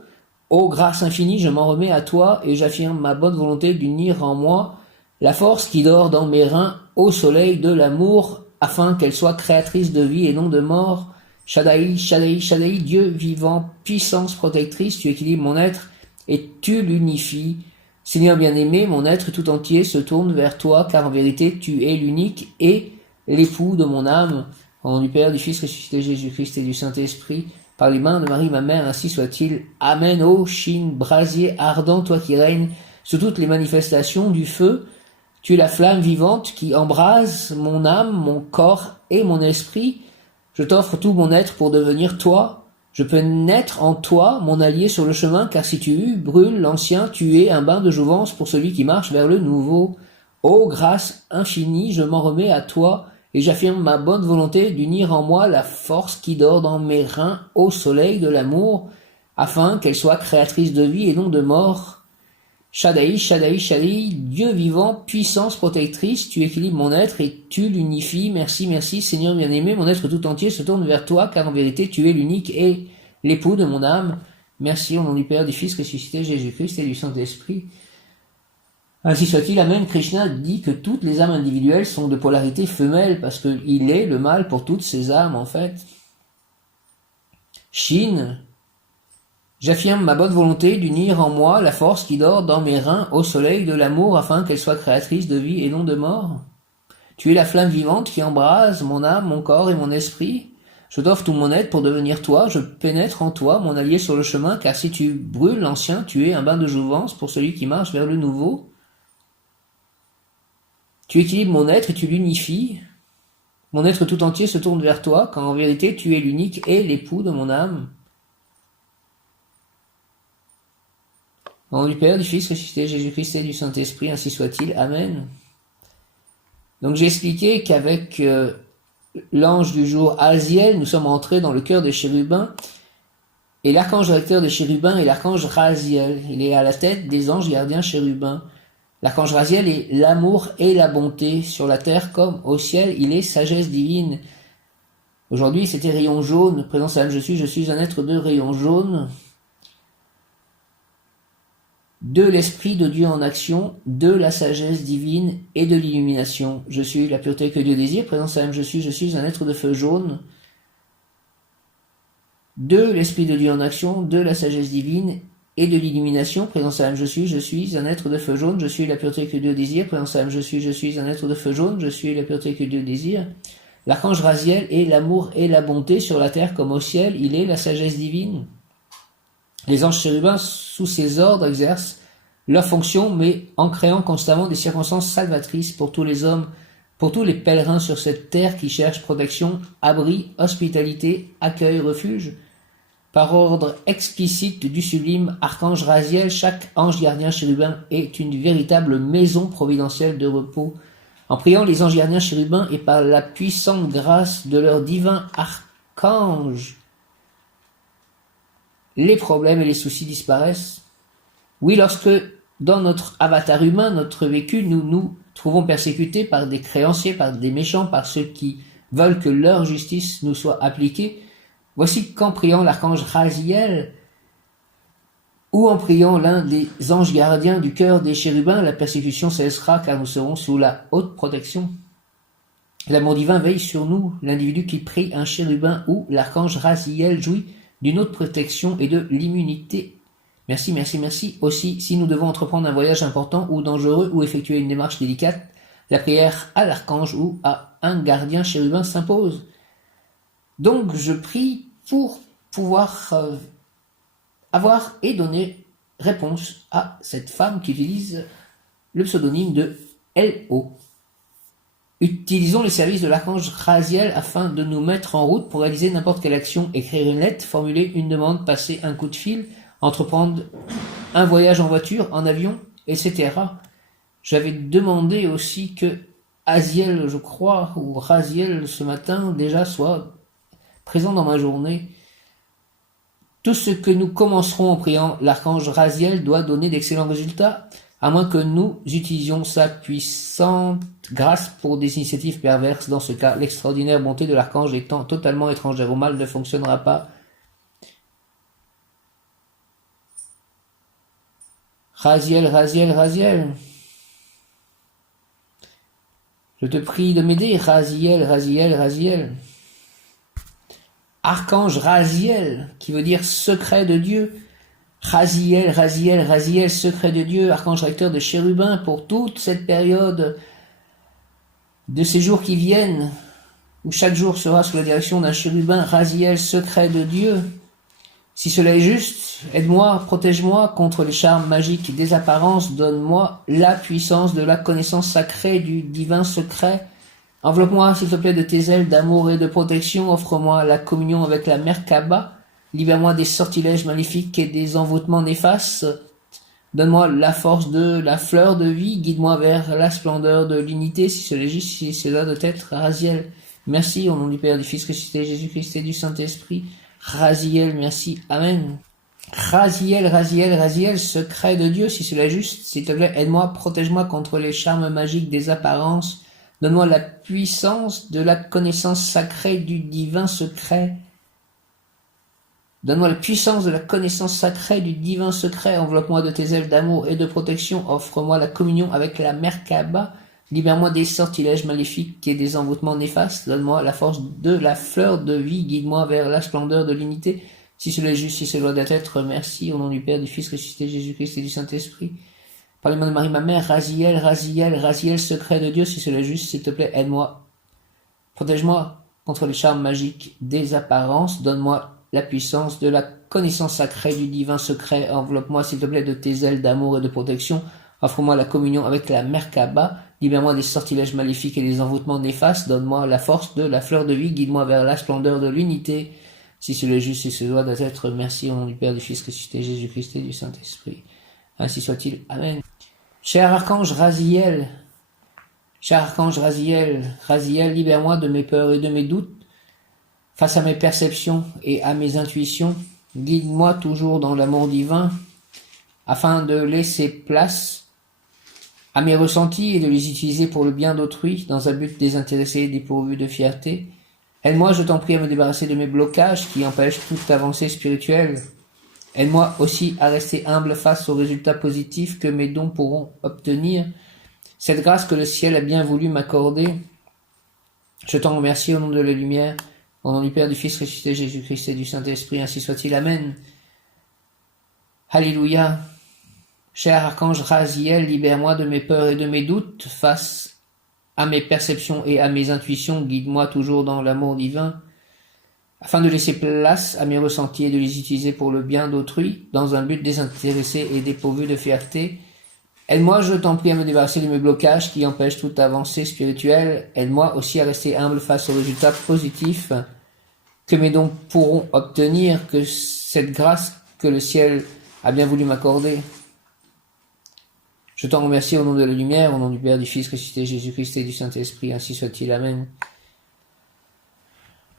Ô grâce infinie, je m'en remets à toi, et j'affirme ma bonne volonté d'unir en moi la force qui dort dans mes reins au soleil de l'amour, afin qu'elle soit créatrice de vie et non de mort. Shaddai, Shaddai, Shaddai, Dieu vivant, puissance protectrice, tu équilibres mon être et tu l'unifies. Seigneur bien-aimé, mon être tout entier se tourne vers toi, car en vérité tu es l'unique et l'époux de mon âme. Au nom du Père, du Fils ressuscité Jésus-Christ et du Saint-Esprit, par les mains de Marie ma mère, ainsi soit-il. Amen. Ô Shin, brasier ardent, toi qui règnes sous toutes les manifestations du feu, tu es la flamme vivante qui embrase mon âme, mon corps et mon esprit. Je t'offre tout mon être pour devenir toi. Je peux naître en toi, mon allié sur le chemin, car si tu brûles l'ancien, tu es un bain de jouvence pour celui qui marche vers le nouveau. Ô grâce infinie, je m'en remets à toi, et j'affirme ma bonne volonté d'unir en moi la force qui dort dans mes reins au soleil de l'amour, afin qu'elle soit créatrice de vie et non de mort. Shaddai, Shaddai, Shaddai, Dieu vivant, puissance protectrice, tu équilibres mon être et tu l'unifies. Merci, merci, Seigneur bien-aimé, mon être tout entier se tourne vers toi, car en vérité tu es l'unique et l'époux de mon âme. Merci au nom du Père, du Fils ressuscité Jésus-Christ et du Saint-Esprit. Ainsi soit-il. Amen. Krishna dit que toutes les âmes individuelles sont de polarité femelle, parce qu'il est le mal pour toutes ces âmes, en fait. Shin, j'affirme ma bonne volonté d'unir en moi la force qui dort dans mes reins au soleil de l'amour, afin qu'elle soit créatrice de vie et non de mort. Tu es la flamme vivante qui embrase mon âme, mon corps et mon esprit. Je t'offre tout mon être pour devenir toi, je pénètre en toi, mon allié sur le chemin, car si tu brûles l'ancien, tu es un bain de jouvence pour celui qui marche vers le nouveau. Tu équilibres mon être et tu l'unifies. Mon être tout entier se tourne vers toi, car en vérité tu es l'unique et l'époux de mon âme. Au nom du Père, du Fils ressuscité Jésus-Christ et du Saint-Esprit, ainsi soit-il. Amen. Donc j'ai expliqué qu'avec l'ange du jour Aziel, nous sommes entrés dans le cœur de Chérubin, et l'archange recteur de Chérubin est l'archange Raziel. Il est à la tête des anges gardiens Chérubin. L'archange Raziel est l'amour et la bonté. Sur la terre comme au ciel, il est sagesse divine. Aujourd'hui, c'était rayon jaune. Présence à l'âme, je suis un être de rayon jaune. De l'Esprit de Dieu en action, de la sagesse divine et de l'illumination. Je suis la pureté que Dieu désire. Présence à l'âme, je suis un être de feu jaune. De l'Esprit de Dieu en action, de la sagesse divine et de l'illumination. Présence à l'âme, je suis un être de feu jaune. Je suis la pureté que Dieu désire. Présence à l'âme, je suis un être de feu jaune. Je suis la pureté que Dieu désire. L'archange Raziel est l'amour et la bonté. Sur la terre comme au ciel, il est la sagesse divine. Les anges chérubins, sous ses ordres, exercent leur fonction, mais en créant constamment des circonstances salvatrices pour tous les hommes, pour tous les pèlerins sur cette terre qui cherchent protection, abri, hospitalité, accueil, refuge. Par ordre explicite du sublime archange Raziel, chaque ange gardien chérubin est une véritable maison providentielle de repos. En priant les anges gardiens chérubins et par la puissante grâce de leur divin archange, les problèmes et les soucis disparaissent. Oui, lorsque dans notre avatar humain, notre vécu, nous nous trouvons persécutés par des créanciers, par des méchants, par ceux qui veulent que leur justice nous soit appliquée, voici qu'en priant l'archange Raziel, ou en priant l'un des anges gardiens du cœur des chérubins, la persécution cessera car nous serons sous la haute protection. L'amour divin veille sur nous. L'individu qui prie un chérubin ou l'archange Raziel jouit d'une haute protection et de l'immunité. Merci, merci, merci. Aussi, si nous devons entreprendre un voyage important ou dangereux ou effectuer une démarche délicate, la prière à l'archange ou à un gardien chérubin s'impose. Donc, je prie pour pouvoir avoir et donner réponse à cette femme qui utilise le pseudonyme de L.O. Utilisons les services de l'archange Raziel afin de nous mettre en route pour réaliser n'importe quelle action, écrire une lettre, formuler une demande, passer un coup de fil, entreprendre un voyage en voiture, en avion, etc. J'avais demandé aussi que Aziel, je crois, ou Raziel ce matin déjà soit présent dans ma journée. Tout ce que nous commencerons en priant l'archange Raziel doit donner d'excellents résultats, à moins que nous utilisions sa puissante grâce pour des initiatives perverses. Dans ce cas, l'extraordinaire bonté de l'archange étant totalement étrangère au mal ne fonctionnera pas. Raziel, Raziel, Raziel. Je te prie de m'aider, Raziel, Raziel, Raziel. Archange Raziel, qui veut dire secret de Dieu. Raziel, Raziel, Raziel, secret de Dieu, archange recteur de chérubin pour toute cette période de ces jours qui viennent, où chaque jour sera sous la direction d'un chérubin. Raziel, secret de Dieu. Si cela est juste, aide-moi, protège-moi contre les charmes magiques des apparences, donne-moi la puissance de la connaissance sacrée du divin secret. Enveloppe-moi, s'il te plaît, de tes ailes d'amour et de protection. Offre-moi la communion avec la Merkaba. Libère-moi des sortilèges maléfiques et des envoûtements néfastes. Donne-moi la force de la fleur de vie. Guide-moi vers la splendeur de l'unité. Si cela est juste, si cela doit être Raziel. Merci, au nom du Père, du Fils ressuscité, Jésus-Christ et du Saint-Esprit. Raziel, merci. Amen. Raziel, Raziel, Raziel, secret de Dieu. Si cela est juste, s'il te plaît, aide-moi, protège-moi contre les charmes magiques des apparences. Donne-moi la puissance de la connaissance sacrée du divin secret. Donne-moi la puissance de la connaissance sacrée du divin secret. Enveloppe-moi de tes ailes d'amour et de protection. Offre-moi la communion avec la Merkaba. Libère-moi des sortilèges maléfiques et des envoûtements néfastes. Donne-moi la force de la fleur de vie. Guide-moi vers la splendeur de l'unité. Si cela est juste, si cela doit être, merci. Au nom du Père, du Fils ressuscité, Jésus-Christ et du Saint-Esprit. Par les mains de Marie, ma mère, Raziel, Raziel, Raziel, secret de Dieu, si cela est juste, s'il te plaît, aide-moi. Protège-moi contre les charmes magiques des apparences. Donne-moi la puissance de la connaissance sacrée du divin secret. Enveloppe-moi, s'il te plaît, de tes ailes d'amour et de protection. Offre-moi la communion avec la Merkaba. Libère-moi des sortilèges maléfiques et des envoûtements néfastes. Donne-moi la force de la fleur de vie. Guide-moi vers la splendeur de l'unité. Si cela est juste, si cela doit être, merci au nom du Père, du Fils ressuscité, Jésus-Christ et du Saint-Esprit. Ainsi soit-il. Amen. Cher archange Raziel, Raziel, libère-moi de mes peurs et de mes doutes, face à mes perceptions et à mes intuitions. Guide-moi toujours dans l'amour divin, afin de laisser place à mes ressentis et de les utiliser pour le bien d'autrui, dans un but désintéressé et dépourvu de fierté. Aide-moi, je t'en prie, à me débarrasser de mes blocages qui empêchent toute avancée spirituelle. Aide-moi aussi à rester humble face aux résultats positifs que mes dons pourront obtenir. Cette grâce que le ciel a bien voulu m'accorder, je t'en remercie au nom de la lumière, au nom du Père, du Fils ressuscité, Jésus-Christ et du Saint-Esprit, ainsi soit-il. Amen. Alléluia. Cher archange Raziel, libère-moi de mes peurs et de mes doutes face à mes perceptions et à mes intuitions. Guide-moi toujours dans l'amour divin, afin de laisser place à mes ressentis et de les utiliser pour le bien d'autrui, dans un but désintéressé et dépourvu de fierté. Aide-moi, je t'en prie, à me débarrasser de mes blocages qui empêchent toute avancée spirituelle. Aide-moi aussi à rester humble face aux résultats positifs que mes dons pourront obtenir, que cette grâce que le ciel a bien voulu m'accorder. Je t'en remercie au nom de la lumière, au nom du Père, du Fils, ressuscité, Jésus-Christ et du Saint-Esprit, ainsi soit-il. Amen.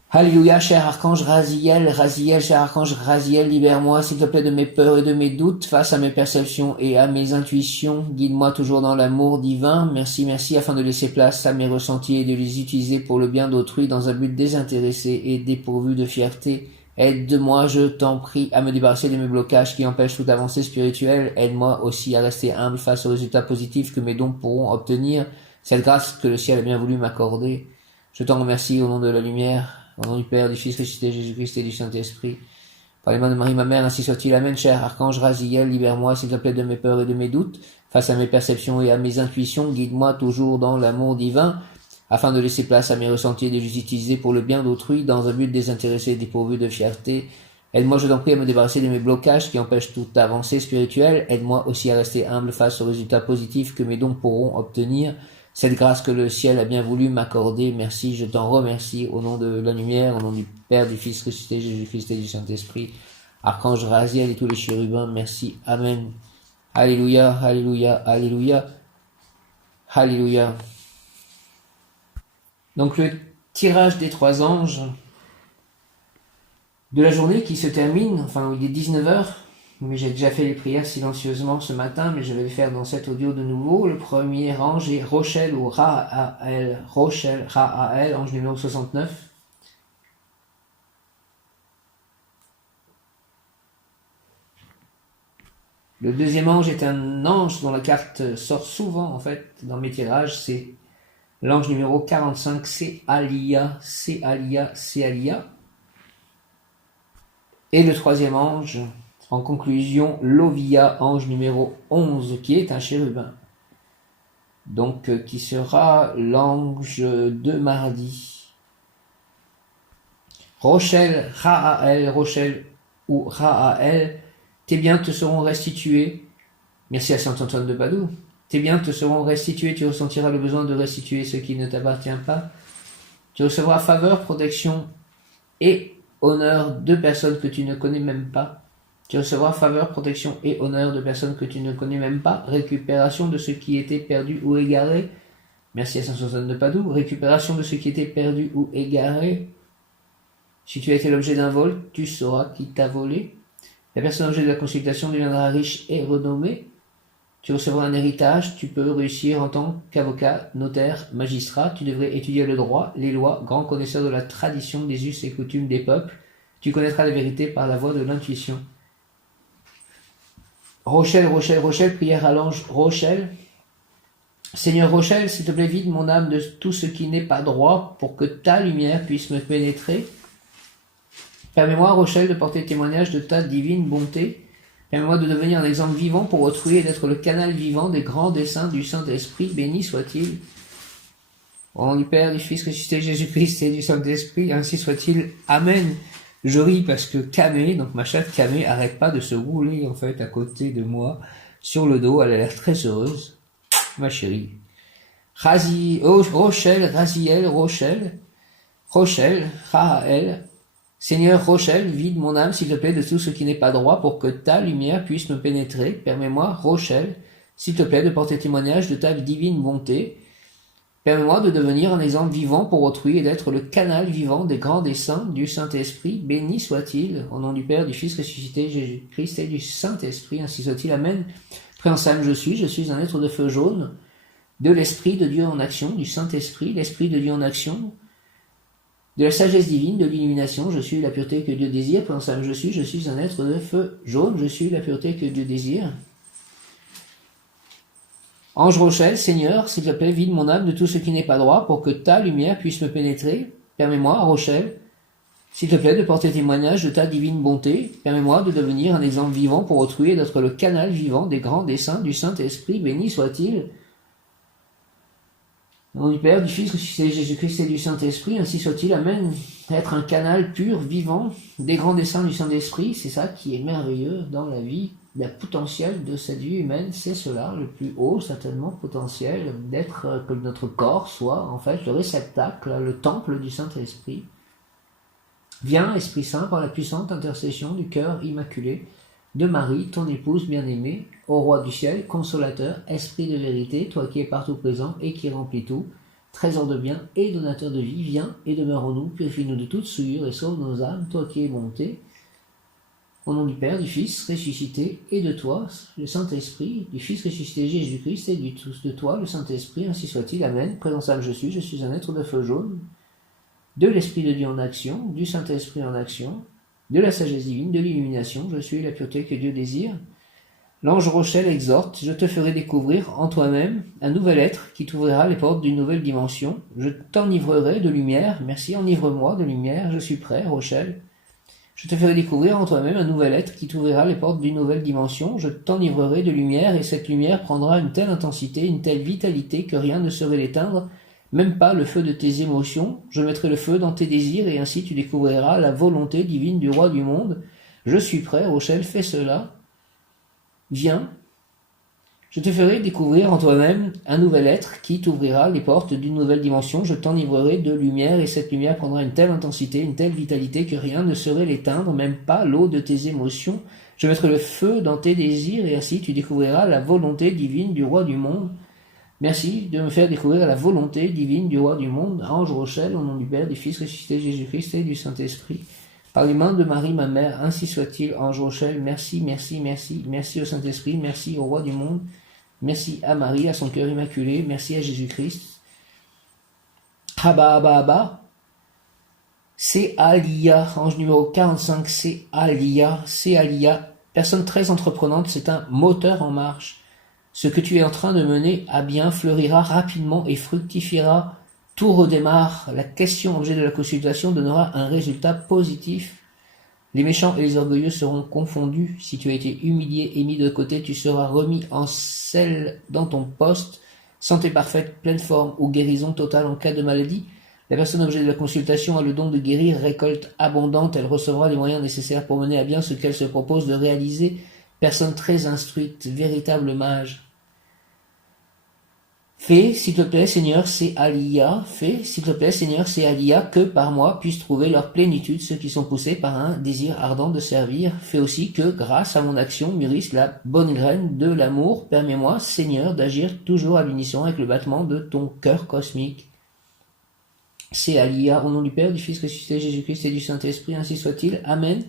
Alléluia, cher archange Raziel, cher archange Raziel, libère-moi, s'il te plaît, de mes peurs et de mes doutes, face à mes perceptions et à mes intuitions. Guide-moi toujours dans l'amour divin. Merci, merci, afin de laisser place à mes ressentis et de les utiliser pour le bien d'autrui dans un but désintéressé et dépourvu de fierté. Aide-moi, je t'en prie, à me débarrasser de mes blocages qui empêchent toute avancée spirituelle. Aide-moi aussi à rester humble face aux résultats positifs que mes dons pourront obtenir. Cette grâce que le ciel a bien voulu m'accorder. Je t'en remercie au nom de la lumière. Au nom du Père, du Fils ressuscité, Jésus-Christ et du Saint-Esprit. Par les mains de Marie, ma mère, ainsi soit-il. Amen. Cher archange Raziel, libère-moi, s'il te plaît, de mes peurs et de mes doutes. Face à mes perceptions et à mes intuitions, guide-moi toujours dans l'amour divin, afin de laisser place à mes ressentis et de les utiliser pour le bien d'autrui, dans un but désintéressé et dépourvu de fierté. Aide-moi, je t'en prie, à me débarrasser de mes blocages qui empêchent toute avancée spirituelle. Aide-moi aussi à rester humble face aux résultats positifs que mes dons pourront obtenir. Cette grâce que le ciel a bien voulu m'accorder, merci, je t'en remercie, au nom de la lumière, au nom du Père, du Fils ressuscité, Jésus-Christ et du Saint-Esprit. Archange Raziel et tous les chérubins, merci, Amen. Alléluia, alléluia, alléluia, alléluia. Donc le tirage des 3 anges de la journée qui se termine, enfin il est 19h, mais j'ai déjà fait les prières silencieusement ce matin, mais je vais les faire dans cet audio de nouveau. Le premier ange est Rochelle ou Ra'ael, Rochelle, Ra'ael, ange numéro 69. Le deuxième ange est un ange dont la carte sort souvent en fait dans mes tirages, c'est l'ange numéro 45, c'est Alia, c'est Alia, c'est Alia. Et le troisième ange, en conclusion, Lovia, ange numéro 11, qui est un chérubin. Donc, qui sera l'ange de mardi. Rochelle, Ra'ael, Rochelle ou Ra'ael, tes biens te seront restitués. Merci à Saint Antoine de Padoue. Tes biens te seront restitués, tu ressentiras le besoin de restituer ce qui ne t'appartient pas. Tu recevras faveur, protection et honneur de personnes que tu ne connais même pas. Tu recevras faveur, protection et honneur de personnes que tu ne connais même pas. Récupération de ce qui était perdu ou égaré. Merci à Saint Antoine de Padoue. Récupération de ce qui était perdu ou égaré. Si tu as été l'objet d'un vol, tu sauras qui t'a volé. La personne objet de la consultation deviendra riche et renommée. Tu recevras un héritage, tu peux réussir en tant qu'avocat, notaire, magistrat, tu devrais étudier le droit, les lois, grand connaisseur de la tradition, des us et coutumes des peuples. Tu connaîtras la vérité par la voie de l'intuition. Rochelle, Rochelle, Rochelle, prière à l'ange Rochelle. Seigneur Rochelle, s'il te plaît, vide mon âme de tout ce qui n'est pas droit pour que ta lumière puisse me pénétrer. Permets-moi, Rochelle, de porter témoignage de ta divine bonté. Permets-moi de devenir un exemple vivant pour autrui et d'être le canal vivant des grands desseins du Saint-Esprit. Béni soit-il. Au nom du Père, du Fils ressuscité, Jésus-Christ et du Saint-Esprit, ainsi soit-il. Amen. Je ris parce que Camé, donc ma chatte Camé, arrête pas de se rouler en fait à côté de moi, sur le dos. Elle a l'air très heureuse, ma chérie. Rochelle, Raziel, Rochelle, Rochelle, Rahael. Seigneur Rochelle, vide mon âme, s'il te plaît, de tout ce qui n'est pas droit pour que ta lumière puisse me pénétrer. Permets-moi, Rochelle, s'il te plaît, de porter témoignage de ta divine bonté. Permets-moi de devenir un exemple vivant pour autrui et d'être le canal vivant des grands desseins du Saint-Esprit. Béni soit-il, au nom du Père, du Fils ressuscité, Jésus-Christ et du Saint-Esprit, ainsi soit-il. Amen. Préhensible je suis un être de feu jaune, de l'Esprit de Dieu en action, du Saint-Esprit, l'Esprit de Dieu en action, de la sagesse divine, de l'illumination, je suis la pureté que Dieu désire. Préhensible je suis un être de feu jaune, je suis la pureté que Dieu désire. Ange Rochelle, Seigneur, s'il te plaît, vide mon âme de tout ce qui n'est pas droit pour que ta lumière puisse me pénétrer. Permets-moi, Rochelle, s'il te plaît, de porter témoignage de ta divine bonté. Permets-moi de devenir un exemple vivant pour autrui et d'être le canal vivant des grands desseins du Saint-Esprit. Béni soit-il. Au nom du Père, du Fils, ressuscité Jésus-Christ et du Saint-Esprit, ainsi soit-il. Amen. Être un canal pur, vivant, des grands desseins du Saint-Esprit, c'est ça qui est merveilleux dans la vie. Le potentiel de cette vie humaine, c'est cela, le plus haut, certainement, potentiel, d'être, que notre corps soit, en fait, le réceptacle, le temple du Saint-Esprit. Viens, Esprit Saint, par la puissante intercession du cœur immaculé de Marie, ton épouse bien-aimée, ô Roi du ciel, consolateur, Esprit de vérité, toi qui es partout présent et qui remplis tout, trésor de bien et donateur de vie, viens et demeure en nous, purifie-nous de toute souillure et sauve nos âmes, toi qui es bonté. Au nom du Père, du Fils ressuscité et de toi, le Saint-Esprit, du Fils ressuscité Jésus-Christ et de toi, le Saint-Esprit, ainsi soit-il. Amen. Présensable je suis un être de feu jaune, de l'Esprit de Dieu en action, du Saint-Esprit en action, de la sagesse divine, de l'illumination, je suis la pureté que Dieu désire. L'ange Rochelle exhorte, je te ferai découvrir en toi-même un nouvel être qui t'ouvrira les portes d'une nouvelle dimension. Je t'enivrerai de lumière, merci, enivre-moi de lumière, je suis prêt, Rochelle. Je te ferai découvrir en toi-même un nouvel être qui t'ouvrira les portes d'une nouvelle dimension. Je t'enivrerai de lumière et cette lumière prendra une telle intensité, une telle vitalité que rien ne saurait l'éteindre, même pas le feu de tes émotions. Je mettrai le feu dans tes désirs et ainsi tu découvriras la volonté divine du roi du monde. Je suis prêt, Rochelle, fais cela. Viens. Je te ferai découvrir en toi-même un nouvel être qui t'ouvrira les portes d'une nouvelle dimension. Je t'enivrerai de lumière et cette lumière prendra une telle intensité, une telle vitalité que rien ne saurait l'éteindre, même pas l'eau de tes émotions. Je mettrai le feu dans tes désirs et ainsi tu découvriras la volonté divine du roi du monde. Merci de me faire découvrir la volonté divine du roi du monde. Ange Rochelle, au nom du Père, du Fils ressuscité Jésus-Christ et du Saint-Esprit. Par les mains de Marie, ma mère, ainsi soit-il. Ange Rochelle, merci, merci, merci. Merci au Saint-Esprit, merci au roi du monde. Merci à Marie, à son cœur immaculé. Merci à Jésus-Christ. Abba. C'est Alia, ange numéro 45, c'est Alia. Personne très entreprenante, c'est un moteur en marche. Ce que tu es en train de mener à bien fleurira rapidement et fructifiera. Tout redémarre. La question objet de la consultation donnera un résultat positif. Les méchants et les orgueilleux seront confondus. Si tu as été humilié et mis de côté, tu seras remis en selle dans ton poste. Santé parfaite, pleine forme ou guérison totale en cas de maladie. La personne objet de la consultation a le don de guérir, récolte abondante. Elle recevra les moyens nécessaires pour mener à bien ce qu'elle se propose de réaliser. Personne très instruite, véritable mage. Fais, s'il te plaît, Seigneur, c'est Alia. Fais, s'il te plaît, Seigneur, c'est Alia, que par moi puissent trouver leur plénitude ceux qui sont poussés par un désir ardent de servir. Fais aussi que, grâce à mon action, mûrisse la bonne graine de l'amour. Permets-moi, Seigneur, d'agir toujours à l'unisson avec le battement de ton cœur cosmique. C'est Alia, au nom du Père, du Fils ressuscité Jésus-Christ et du Saint-Esprit, ainsi soit-il. Amen.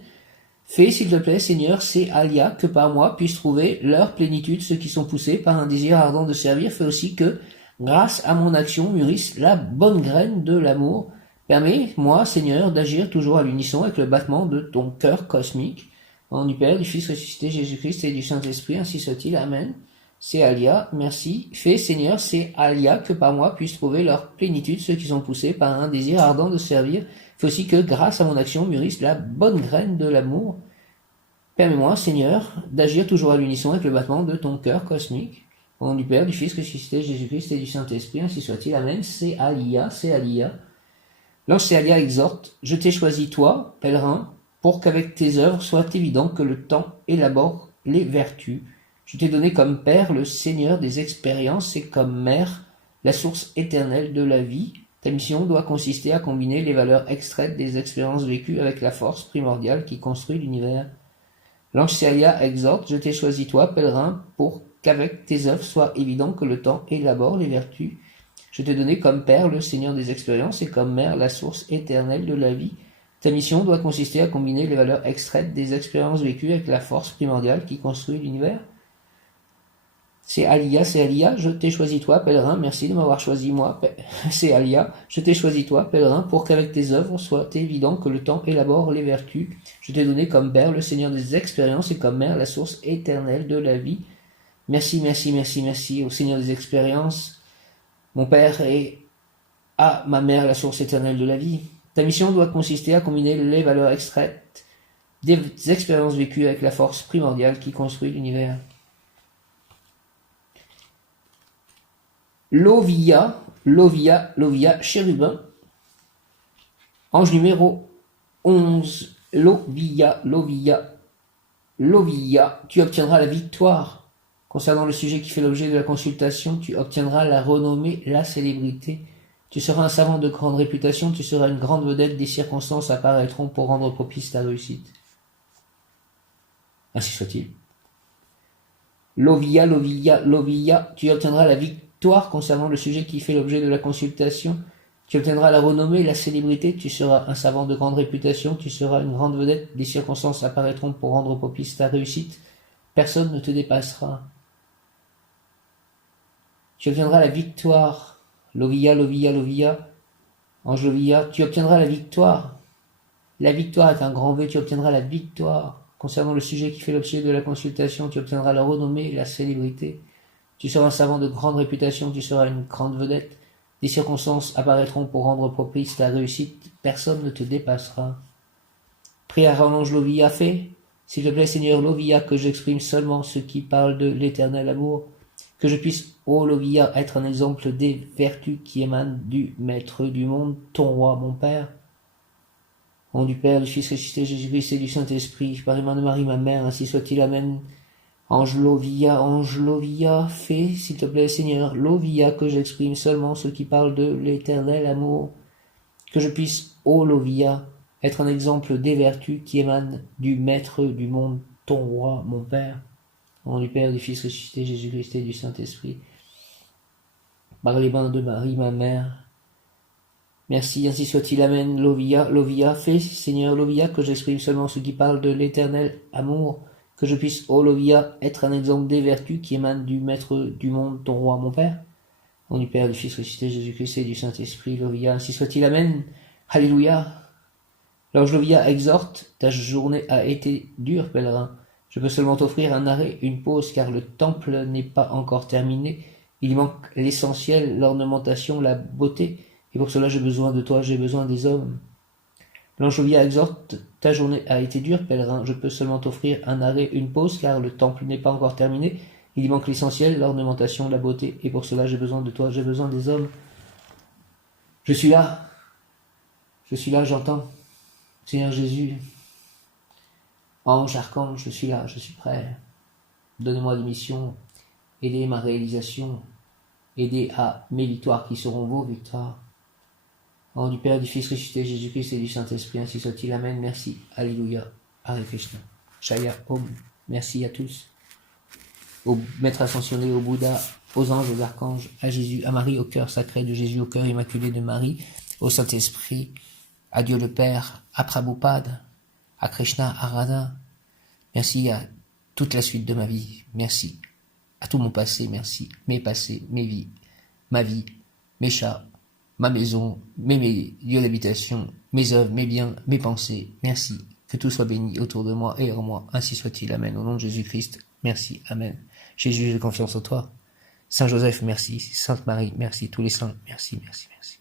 Fais, s'il te plaît, Seigneur, c'est Alia, que par moi puissent trouver leur plénitude ceux qui sont poussés par un désir ardent de servir. Fais aussi que, grâce à mon action, mûrisse la bonne graine de l'amour. Permets-moi, Seigneur, d'agir toujours à l'unisson avec le battement de ton cœur cosmique. Au nom du Père, du Fils ressuscité Jésus-Christ et du Saint-Esprit, ainsi soit-il. Amen. C'est Alia, merci. Fais, Seigneur, c'est Alia, que par moi puissent trouver leur plénitude ceux qui sont poussés par un désir ardent de servir. Fais aussi que, grâce à mon action, mûrisse la bonne graine de l'amour. Permets-moi, Seigneur, d'agir toujours à l'unisson avec le battement de ton cœur cosmique. Au nom du Père, du Fils ressuscité Jésus-Christ et du Saint-Esprit, ainsi soit-il. Amen. C'est Alia, c'est Alia. L'ange Céalia exhorte, je t'ai choisi toi, pèlerin, pour qu'avec tes œuvres soit évident que le temps élabore les vertus. Je t'ai donné comme Père le Seigneur des expériences et comme Mère la source éternelle de la vie. Ta mission doit consister à combiner les valeurs extraites des expériences vécues avec la force primordiale qui construit l'univers. L'ange Céalia exhorte, je t'ai choisi toi, pèlerin, pour qu'avec tes œuvres soit évident que le temps élabore les vertus. Je t'ai donné comme Père le Seigneur des expériences et comme Mère la source éternelle de la vie. Ta mission doit consister à combiner les valeurs extraites des expériences vécues avec la force primordiale qui construit l'univers. C'est Alia, je t'ai choisi toi, pèlerin, merci de m'avoir choisi moi. C'est Alia, je t'ai choisi toi, pèlerin, pour qu'avec tes œuvres soit évident que le temps élabore les vertus. Je t'ai donné comme Père le Seigneur des expériences et comme Mère la source éternelle de la vie. Merci au Seigneur des expériences, mon Père, et à ma Mère la source éternelle de la vie. Ta mission doit consister à combiner les valeurs extraites des expériences vécues avec la force primordiale qui construit l'univers. Lovia, chérubin. Ange numéro 11. Lovia, tu obtiendras la victoire. Concernant le sujet qui fait l'objet de la consultation, tu obtiendras la renommée, la célébrité. Tu seras un savant de grande réputation, tu seras une grande vedette, des circonstances apparaîtront pour rendre propice ta réussite. Ainsi soit-il. Lovia, Lovia, Lovia, tu obtiendras la victoire concernant le sujet qui fait l'objet de la consultation. Tu obtiendras la renommée, la célébrité, tu seras un savant de grande réputation, tu seras une grande vedette, des circonstances apparaîtront pour rendre propice ta réussite. Personne ne te dépassera. Tu obtiendras la victoire. Lovia, Lovia, Lovia, Ange Lovia, tu obtiendras la victoire. La victoire est un grand V, tu obtiendras la victoire. Concernant le sujet qui fait l'objet de la consultation, tu obtiendras la renommée, la célébrité. Tu seras un savant de grande réputation, tu seras une grande vedette. Des circonstances apparaîtront pour rendre propice ta réussite. Personne ne te dépassera. Prière à l'ange Lovia, fais, s'il te plaît Seigneur Lovia, que j'exprime seulement ce qui parle de l'éternel amour. Que je puisse, ô Lovia, être un exemple des vertus qui émanent du Maître du monde, ton roi, mon Père. Au nom du Père, du Fils ressuscité, Jésus-Christ et du Saint-Esprit, par les mains de Marie, ma mère, ainsi soit-il, Amen. Ange Lovia, fais, s'il te plaît, Seigneur, Lovia, que j'exprime seulement ce qui parle de l'éternel amour. Que je puisse, ô Lovia, être un exemple des vertus qui émanent du Maître du monde, ton roi, mon Père. Au nom du Père, du Fils ressuscité, Jésus-Christ et du Saint-Esprit, par les mains de Marie, ma mère. Merci, ainsi soit-il, Amen. Lovia, Lovia, fais, Seigneur, Lovia, que j'exprime seulement ce qui parle de l'éternel amour, que je puisse, ô Lovia, être un exemple des vertus qui émanent du Maître du monde, ton roi, mon Père. Au nom du Père, du Fils ressuscité, Jésus-Christ et du Saint-Esprit, Lovia, ainsi soit-il, Amen. Alléluia. L'ange Lovia exhorte, ta journée a été dure, pèlerin. Je peux seulement t'offrir un arrêt, une pause, car le temple n'est pas encore terminé. Il manque l'essentiel, l'ornementation, la beauté. Et pour cela, j'ai besoin de toi, j'ai besoin des hommes. L'ange Lovia exhorte, ta journée a été dure, pèlerin. Je peux seulement t'offrir un arrêt, une pause, car le temple n'est pas encore terminé. Il y manque l'essentiel, l'ornementation, la beauté. Et pour cela, j'ai besoin de toi, j'ai besoin des hommes. Je suis là, j'entends. Seigneur Jésus, ange, archange, je suis là, je suis prêt. Donnez-moi des missions, aidez ma réalisation, aidez à mes victoires qui seront vos victoires. Au nom du Père, du Fils ressuscité, Jésus-Christ et du Saint-Esprit, ainsi soit-il. Amen. Merci. Alléluia. Hare Krishna. Shaya Om. Merci à tous. Au Maître ascensionné, au Bouddha, aux anges, aux archanges, à Jésus, à Marie, au cœur sacré de Jésus, au cœur immaculé de Marie, au Saint-Esprit, à Dieu le Père, à Prabhupada, à Krishna, à Radha. Merci à toute la suite de ma vie. Merci à tout mon passé. Merci. Mes passés, mes vies, ma vie, mes chats, ma maison, mes lieux d'habitation, mes œuvres, mes biens, mes pensées. Merci. Que tout soit béni autour de moi et en moi. Ainsi soit-il. Amen. Au nom de Jésus-Christ. Merci. Amen. Jésus, j'ai confiance en toi. Saint Joseph, merci. Sainte Marie, merci. Tous les saints, merci, merci, merci.